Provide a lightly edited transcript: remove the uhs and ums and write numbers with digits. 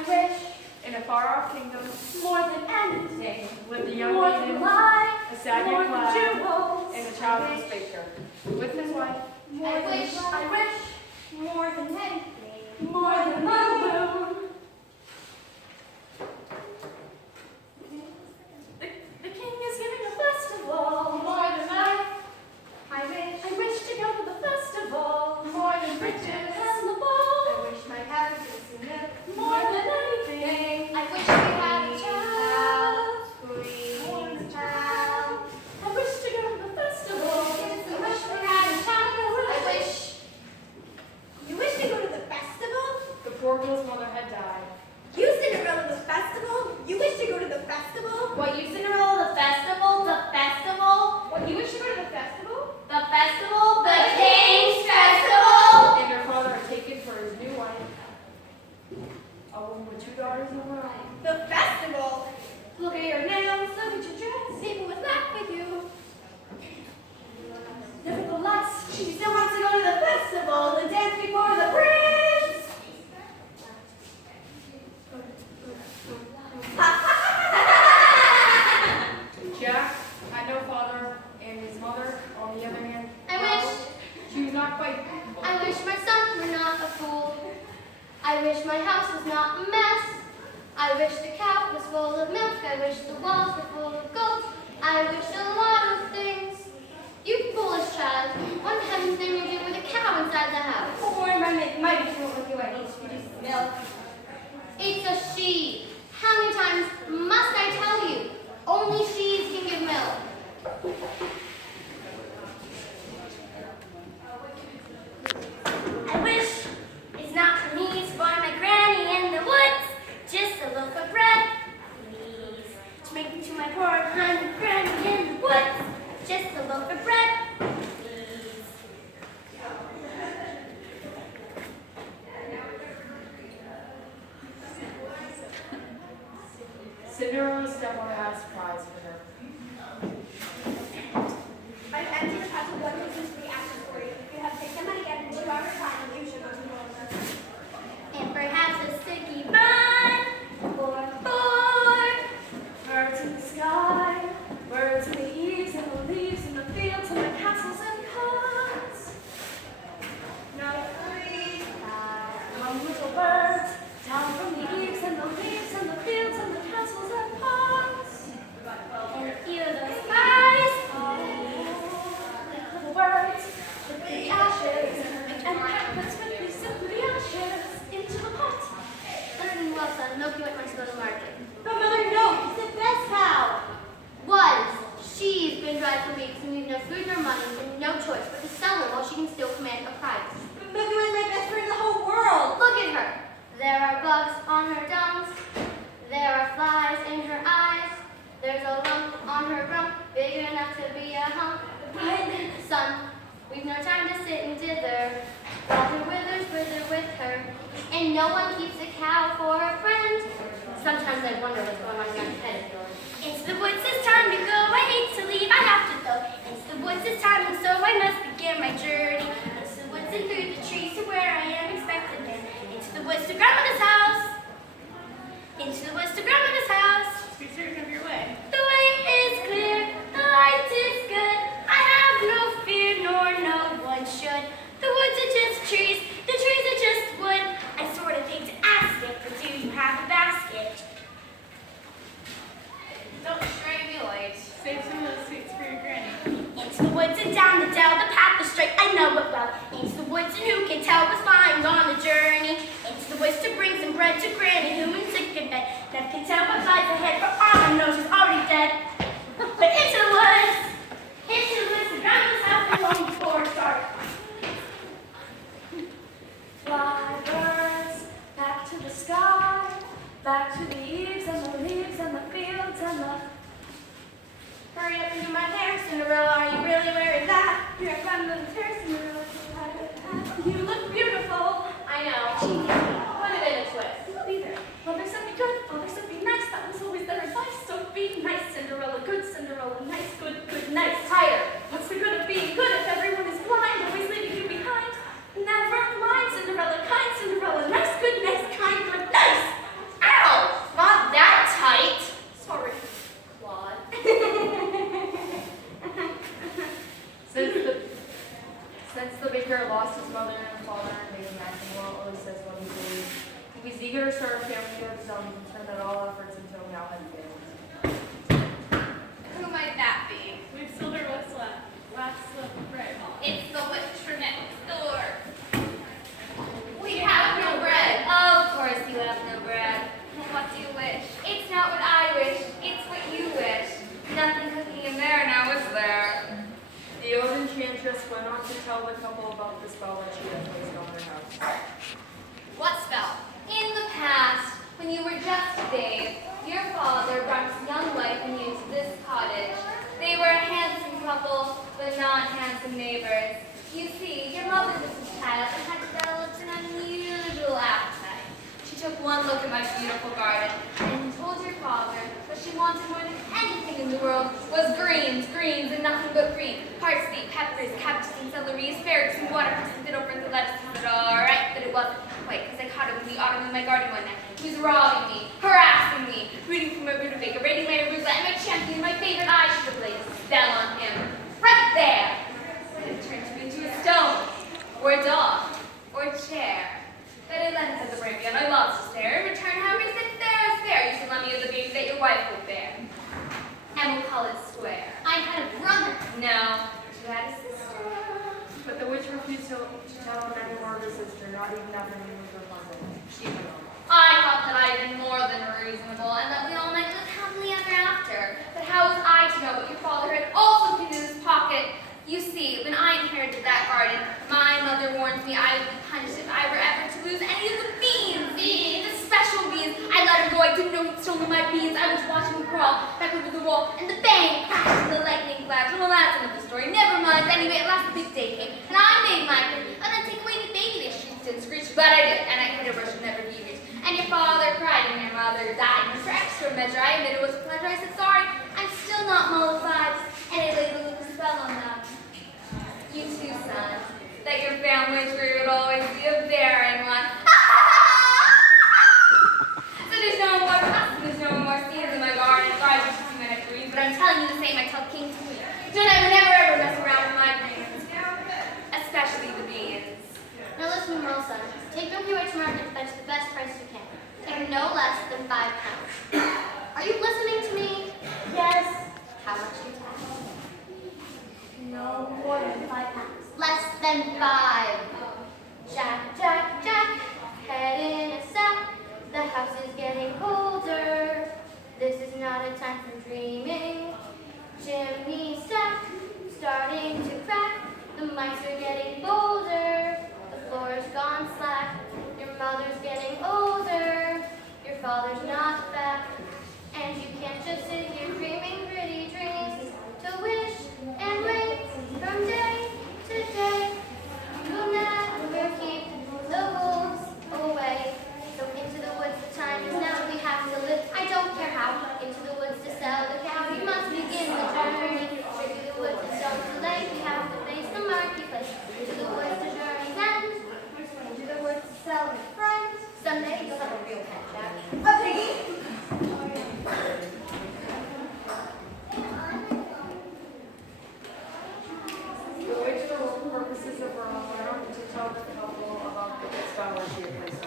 I wish in a far-off kingdom, more than anything, lived a young more maiden, than life, a sad more young than lad, jewels. and a childless baker. With his wife, I wish more than anything, more than the moon. The king is giving a festival, more than life. I wish to go to the festival, more than riches and the ball. I wish my happiness in it. More than anything, I wish we had a child. more than Sweet child. I wish to go to the festival. Yes, I wish we had a child. I wish. You wish to go to the festival? the poor girl's mother had died. You, Cinderella, the festival? You wish to go to the festival? What, you Cinderella, the festival? The festival? What, you wish to go to the festival? The festival? The King's Festival? And her father had taken for his new wife a woman with 2 daughters and a bride. The festival? Look at your nails, look at your dress. People would laugh at you. Nevertheless, she still wants to go to the festival and dance before the prince. Jack had no father, and his mother, on the other hand, I well, wish. she was not quite. I wish my son were not a fool. I wish my house was not a mess. I wish the cow was full of milk. I wish the walls were full of gold. I wish a lot of things. You foolish child, what in heaven's name you do with a cow inside the house? Oh, my beautiful with you, I need to produce milk. It's a she. How many times must I tell you? Only she's can give milk. I wish it's not for me, it's for my granny in the woods. Just a loaf of bread, please. To make me to my poor hungry granny in the woods. Just a loaf of bread, please. Cinderella's stepmother had a surprise for her. I've emptied the pots of blood goes into the ashes for you. If you have picked them out again in 2 hours' time, you should go to the altar. And perhaps a sticky bun for Birds in the sky, birds in the eaves and the leaves in the fields and the castles and ponds. no free. Come little birds, down from the eaves and the leaves and the fields and the castles and ponds. And a few of those pies. Little birds, with the ashes, and pack swiftly sip the ashes into the pot. Learning well, son. Milk you went to go to market. But mother, no, it's the best cow. Was. She's been dry for weeks and we've no food nor money and no choice but to sell her while she can still command a price. But Milky was my best friend in the whole world. Look at her. There are bugs on her gums. There are flies in her eyes. There's a lump on her rump big enough to be a hump. But Son, we've no time to sit and dither while her withers wither with her. And no one keeps a cow for a friend. Sometimes I wonder what's going on in my head of yours. into the woods, it's time to go. I hate to leave, I have to go. Into the woods, it's time, and so I must begin my journey. Into the woods and through the trees to where I am expected then. Into the woods to grandmother's house. Into the woods to grandmother's house. Be certain of your way. The way is clear, the light is good. I have no fear, nor no one should. The woods are just trees, the trees are just wood. I sort of hate to ask it, but do you have a basket? Don't stray me late. Save some of those sweets for your granny. Into the woods and down the dell, the path is straight, I know it well. Into the woods and who can tell what's lying on the journey. Into the woods to bring some bread to granny who is sick in bed. None can tell what lies ahead, for all I know she's already dead. But into the woods to grandma's house and long before it started. Fly birds, back to the sky, back to the eaves and the leaves and the fields and the... Hurry up and do my hair, Cinderella, are you really wearing that? Here I found the hair, Cinderella. You look beautiful. I know. What a bit of twist. Be there. Mother said be good, father said be nice. That was always their advice. So be nice, Cinderella. Good, Cinderella. Nice, good, good, nice. Tired. What's the good of being good if everyone is blind, always leaving you behind? Never mind, Cinderella. Kind, Cinderella. Nice, good, nice, kind, good, nice. Eager to start a family of his own, he turned out all efforts until now had failed. Who might that be? We've sold her what's left. Last loaf of bread. It's the witch from next door. We have no bread. Of course you have no bread. What do you wish? It's not what I wish, it's what you wish. Nothing cooking in there now, is there? The old enchantress went on to tell the couple about the spell that she had placed on their house. What spell? In the past, when you were just a babe, your father brought his young wife and you to this cottage. They were a handsome couple, but not handsome neighbors. You see, your mother was a child and had developed an unusual appetite. She took one look at my beautiful garden and told your father that she wanted more than anything in the world was greens, greens, and nothing but green. Parsley, peppers, cabbages, and celery, asparagus, and watercress, and fiddlebrins, and lettuce. He said, all right, but it wasn't quite, because I caught him in the autumn in my garden one night. He was robbing me, harassing me, rooting for my rutabaga, raiding my arugula, and my champion, my favorite. I should have laid a spell on him. Right there! And it turned me into a stone, or a dog, or a chair. But I let him have the brandy, and I lost his stare. In return, however, he said, fair is fair. You should let me as the baby that your wife would bear. And we'll call it square. I had a brother. No, you had a sister. But the witch refused to tell him any more of her sister, not even after he was her mother. She went on. I thought that I had been more than reasonable, and that we all might live happily ever after. But how was I to know what your father had also put in his pocket? You see, when I inherited that garden, my mother warned me I would be punished if I were ever to lose any of the beans. The special beans. I let him go. I didn't know he'd stolen my beans. I was watching him crawl back over the wall, and the bang, crash, and the lightning flash. Well, that's another story. Never mind. Anyway, at last the big day came, and I made my pick. And then take away the baby, they shrieked and screeched, but I did, and I hid a brush would never be reached. And your father cried, and your mother died. And for extra measure, I admit it was a pleasure. I said, sorry, I'm still not mollified, and I laid a little spell on them. You too, son, that your family tree would always be a barren one. So there's no more fuss, and there's no more seeds in my garden. Sorry, just too many greens, but I'm telling you the same I tell King to Queen. Don't ever, never, ever mess around with my greens, especially the beans. Now listen, well, son. Take them to your market and fetch the best price you can. And no less than £5. Are you listening to me? Yes. How much you tax? No more than £5. Less than 5. Jack, Jack, Jack, head in a sack. The house is getting colder. This is not a time for dreaming. Chimney stack, starting to crack. The mice are getting bored.